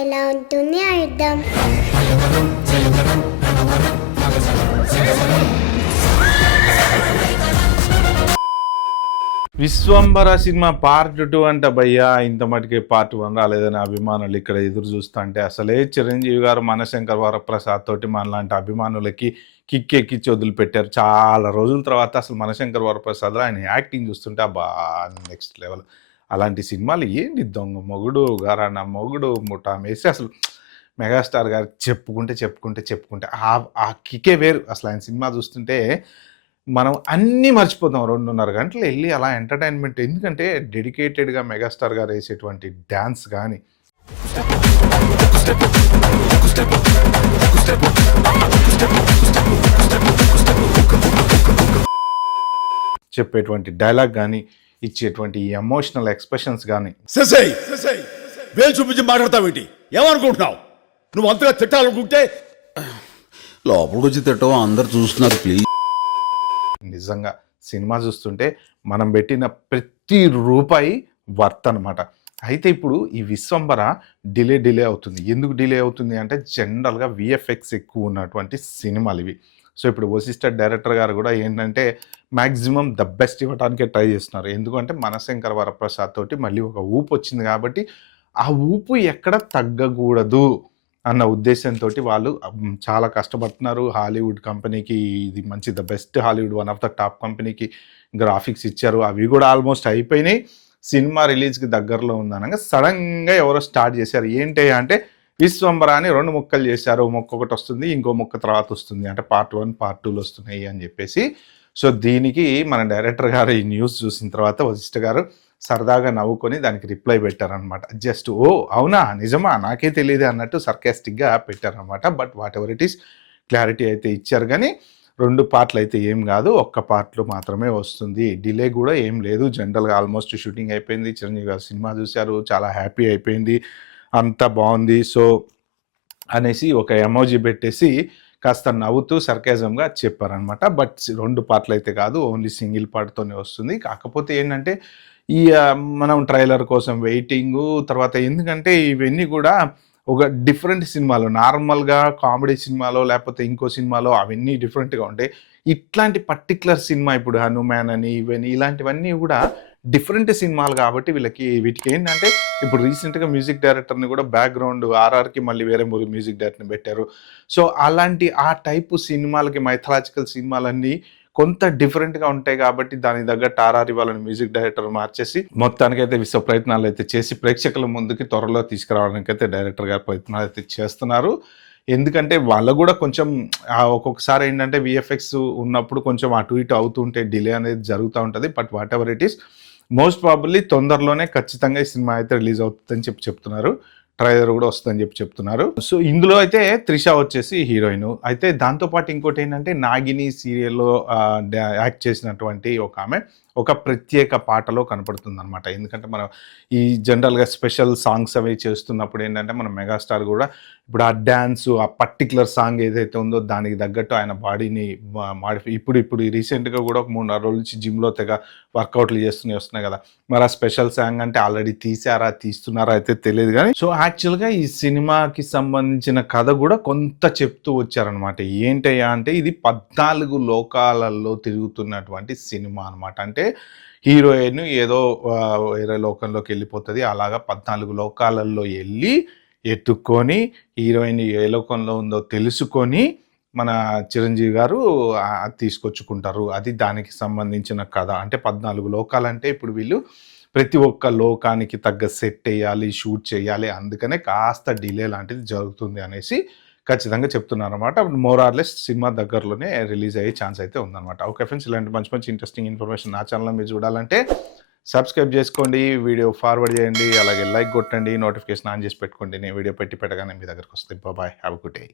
ఎలా ఉంటుంది అర్థం. విశ్వంబర సినిమా పార్ట్ 2 అంట భయ్యా, ఇంత మటుకే పార్ట్ 1 రాలేదని అభిమానులు ఇక్కడ ఎదురు చూస్తుంటే అసలే చిరంజీవి గారు మనశంకర్ వరప్రసాద్ తోటి మనలాంటి అభిమానులకి కిక్కెక్కిచ్చి వదిలిపెట్టారు. చాలా రోజుల తర్వాత అసలు మనశంకర్ వరప్రసాద్లో ఆయన యాక్టింగ్ చూస్తుంటే అబ్బా నెక్స్ట్ లెవెల్. అలాంటి సినిమాలు ఏంటి దొంగ మొగుడు, గారాన మొగుడు, ముఠా మేసి, అసలు మెగాస్టార్ గారు చెప్పుకుంటే ఆ కికే వేరు. అసలు ఆయన సినిమా చూస్తుంటే మనం అన్నీ మర్చిపోతాం. 2:30 గంటలు వెళ్ళి అలా ఎంటర్టైన్మెంట్. ఎందుకంటే డెడికేటెడ్గా మెగాస్టార్ గారు వేసేటువంటి డ్యాన్స్ కానీ, చెప్పేటువంటి డైలాగ్ కానీ, ఇచ్చేటువంటి ఎమోషనల్ ఎక్స్ప్రెషన్స్ కానీ. వేలు చూపించి మాట్లాడతావేంటి? ఏమనుకుంటున్నావు? నువ్వు అంతగా తిట్టాలనుకుంటే లోపలికి వచ్చి తిట్టవు, అందరు చూస్తున్నారు ప్లీజ్. నిజంగా సినిమా చూస్తుంటే మనం పెట్టిన ప్రతి రూపాయి వర్త్ అనమాట. అయితే ఇప్పుడు ఈ విశ్వంబర డిలే అవుతుంది. ఎందుకు డిలే అవుతుంది అంటే జనరల్గా విఎఫ్ఎక్స్ ఎక్కువ ఉన్నటువంటి సినిమాలు ఇవి. సో ఇప్పుడు వశిష్ఠ డైరెక్టర్ గారు కూడా ఏంటంటే మ్యాక్సిమం ద బెస్ట్ ఇవ్వడానికే ట్రై చేస్తున్నారు. ఎందుకంటే మనశంకర్ వరప్రసాద్ తోటి మళ్ళీ ఒక ఊపు వచ్చింది కాబట్టి ఆ ఊపు ఎక్కడ తగ్గకూడదు అన్న ఉద్దేశంతో వాళ్ళు చాలా కష్టపడుతున్నారు. హాలీవుడ్ కంపెనీకి ఇది మంచి the best Hollywood one of the top కంపెనీకి గ్రాఫిక్స్ ఇచ్చారు. అవి కూడా ఆల్మోస్ట్ అయిపోయినాయి. సినిమా రిలీజ్కి దగ్గరలో ఉందనగా సడన్గా ఎవరో స్టార్ట్ చేశారు. ఏంటి అంటే విశ్వంబర అని 2 ముక్కలు చేశారు. ముక్క ఒకటి వస్తుంది, ఇంకో ముక్క తర్వాత వస్తుంది, అంటే పార్ట్ 1 పార్ట్ 2 వస్తున్నాయి అని చెప్పేసి. సో దీనికి మన డైరెక్టర్ గారు ఈ న్యూస్ చూసిన తర్వాత వశిష్ఠ గారు సరదాగా నవ్వుకొని దానికి రిప్లై పెట్టారనమాట. జస్ట్ ఓ అవునా నిజమా నాకే తెలియదు అన్నట్టు సర్కాస్టిక్గా పెట్టారనమాట. But what ever it is clarity అయితే ఇచ్చారు. కానీ 2 పార్ట్లు అయితే ఏం కాదు, ఒక్క పార్ట్లో మాత్రమే వస్తుంది. డిలే కూడా ఏం లేదు. జనరల్గా ఆల్మోస్ట్ షూటింగ్ అయిపోయింది. చిరంజీవి గారు సినిమా చూశారు, చాలా హ్యాపీ అయిపోయింది, అంతా బాగుంది సో అనేసి ఒక ఎమోజీ పెట్టేసి కాస్త నవ్వుతూ సర్కాజంగా చెప్పారనమాట. బట్ 2 పార్ట్లు అయితే కాదు, ఓన్లీ సింగిల్ పార్ట్తోనే వస్తుంది. కాకపోతే ఏంటంటే ఈ మనం ట్రైలర్ కోసం వెయిటింగు, తర్వాత ఎందుకంటే ఇవన్నీ కూడా ఒక డిఫరెంట్ సినిమాలు, నార్మల్గా కామెడీ సినిమాలో లేకపోతే ఇంకో సినిమాలో అవన్నీ డిఫరెంట్గా ఉంటాయి. ఇట్లాంటి పర్టికులర్ సినిమా ఇప్పుడు హనుమాన్ అని ఇవన్నీ ఇలాంటివన్నీ కూడా డిఫరెంట్ సినిమాలు కాబట్టి వీటికి ఏంటంటే ఇప్పుడు రీసెంట్గా మ్యూజిక్ డైరెక్టర్ని కూడా బ్యాక్గ్రౌండ్ ఆర్ఆర్కి మళ్ళీ వేరే మ్యూజిక్ డైరెక్టర్ని పెట్టారు. సో అలాంటి ఆ టైపు సినిమాలకి మైథలాజికల్ సినిమాలన్నీ కొంత డిఫరెంట్గా ఉంటాయి కాబట్టి దానికి తగ్గట్టు ఆర్ఆర్ వాళ్ళని మ్యూజిక్ డైరెక్టర్ మార్చేసి మొత్తానికైతే విశ్వ ప్రయత్నాలు అయితే చేసి ప్రేక్షకుల ముందుకి త్వరలో తీసుకురావడానికి అయితే డైరెక్టర్ గారు ప్రయత్నాలు అయితే చేస్తున్నారు. ఎందుకంటే వాళ్ళకు కూడా కొంచెం ఒక్కొక్కసారి ఏంటంటే విఎఫ్ఎక్స్ ఉన్నప్పుడు కొంచెం అటు ఇటు అవుతుంటే డిలే అనేది జరుగుతూ ఉంటుంది. But what ever it is most probably తొందరలోనే ఖచ్చితంగా ఈ సినిమా అయితే రిలీజ్ అవుతుందని చెప్తున్నారు. ట్రైలర్ కూడా వస్తుందని చెప్తున్నారు. సో ఇందులో అయితే త్రిష వచ్చేసి హీరోయిన్. అయితే దాంతోపాటు ఇంకోటి ఏంటంటే నాగిని సీరియల్లో యాక్ట్ చేసినటువంటి ఒక ఆమె ఒక ప్రత్యేక పాటలో కనపడుతుంది అనమాట. ఎందుకంటే మనం ఈ జనరల్గా స్పెషల్ సాంగ్స్ అవి చేస్తున్నప్పుడు ఏంటంటే మన మెగాస్టార్ కూడా ఇప్పుడు ఆ డ్యాన్స్ ఆ పర్టికులర్ సాంగ్ ఏదైతే ఉందో దానికి తగ్గట్టు ఆయన బాడీని మాడిఫై ఇప్పుడు రీసెంట్గా కూడా ఒక 3-4 రోజుల నుంచి జిమ్లో తెగ వర్కౌట్లు వస్తున్నాయి కదా. మరి ఆ స్పెషల్ సాంగ్ అంటే ఆల్రెడీ తీస్తున్నారా అయితే తెలియదు. కానీ సో యాక్చువల్గా ఈ సినిమాకి సంబంధించిన కథ కూడా కొంత చెప్తూ వచ్చారనమాట. ఏంటయ్యా అంటే ఇది 14 లోకాలలో తిరుగుతున్నటువంటి సినిమా అనమాట. అంటే హీరోయిన్ ఏదో వేరే లోకంలోకి వెళ్ళిపోతుంది, అలాగా 14 లోకాలలో వెళ్ళి ఎత్తుక్కొని హీరోయిన్ ఏ లోకంలో ఉందో తెలుసుకొని మన చిరంజీవి గారు తీసుకొచ్చుకుంటారు. అది దానికి సంబంధించిన కథ. అంటే 14 లోకాలంటే ఇప్పుడు వీళ్ళు ప్రతి ఒక్క లోకానికి తగ్గ సెట్ వేయాలి, షూట్ చేయాలి, అందుకనే కాస్త డిలే లాంటిది జరుగుతుంది అనేసి ఖచ్చితంగా చెప్తున్నారన్నమాట. మోర్ ఆర్ లెస్ సినిమా దగ్గరలోనే రిలీజ్ అయ్యే ఛాన్స్ అయితే ఉందన్నమాట. ఓకే ఫ్రెండ్స్, ఇలాంటి మంచి ఇంట్రెస్టింగ్ ఇన్ఫర్మేషన్ నా ఛానల్లో మీరు చూడాలంటే సబ్స్క్రైబ్ చేసుకోండి, వీడియో ఫార్వర్డ్ చేయండి, అలాగే లైక్ కొట్టండి, నోటిఫికేషన్ ఆన్ చేసి పెట్టుకోండి. నేను వీడియో పెట్టగానే మీ దగ్గరకు వస్తుంది. Bye, have a good day.